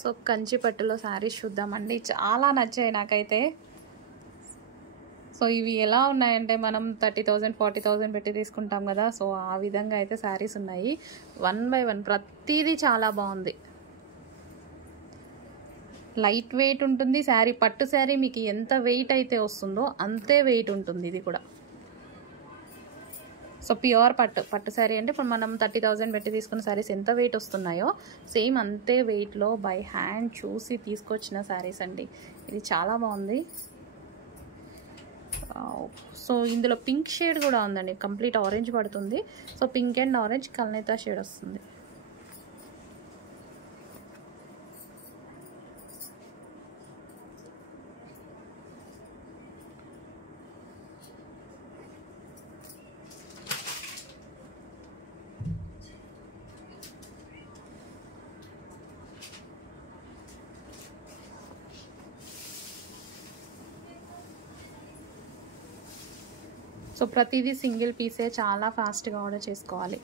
So Kanchi పట్టులో శారీస్ చూద్దామండి. చాలా నచ్చాయి నాకైతే. సో ఇవి ఎలా ఉన్నాయంటే మనం 30,000 40,000 పెట్టి తీసుకుంటాం కదా, సో ఆ విధంగా అయితే శారీస్ ఉన్నాయి. 1 by 1 ప్రతిదీ చాలా బాగుంది. లైట్ వెయిట్ ఉంటుంది శారీ. పట్టు శారీ మీకు ఎంత వెయిట్ అయితే వస్తుందో అంతే వెయిట్ ఉంటుంది ఇది కూడా. సో ప్యూర్ పట్టు శారీ అంటే ఇప్పుడు మనం 30,000 పెట్టి తీసుకున్న శారీస్ ఎంత వెయిట్ వస్తున్నాయో సేమ్ అంతే వెయిట్లో బై హ్యాండ్ చూసి తీసుకొచ్చిన శారీస్ అండి. ఇది చాలా బాగుంది. సో ఇందులో పింక్ షేడ్ కూడా ఉందండి. కంప్లీట్ ఆరెంజ్ పడుతుంది. సో పింక్ అండ్ ఆరెంజ్ కల్నేతా షేడ్ వస్తుంది. సో ప్రతిదీ సింగిల్ పీసే, చాలా ఫాస్ట్గా ఆర్డర్ చేసుకోవాలి.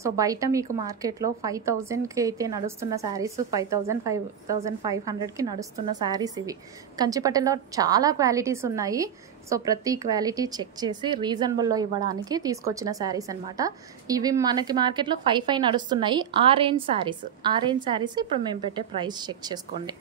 సో బయట మీకు మార్కెట్లో 5,000కి అయితే నడుస్తున్న శారీస్ 5,500కి నడుస్తున్న శారీస్ ఇవి. కంచిపట్టులో చాలా క్వాలిటీస్ ఉన్నాయి. సో ప్రతి క్వాలిటీ చెక్ చేసి రీజనబుల్లో ఇవ్వడానికి తీసుకొచ్చిన శారీస్ అనమాట. ఇవి మనకి మార్కెట్లో 5,500 నడుస్తున్నాయి. ఆ రేంజ్ శారీస్ ఇప్పుడు మేము పెట్టే ప్రైస్ చెక్ చేసుకోండి.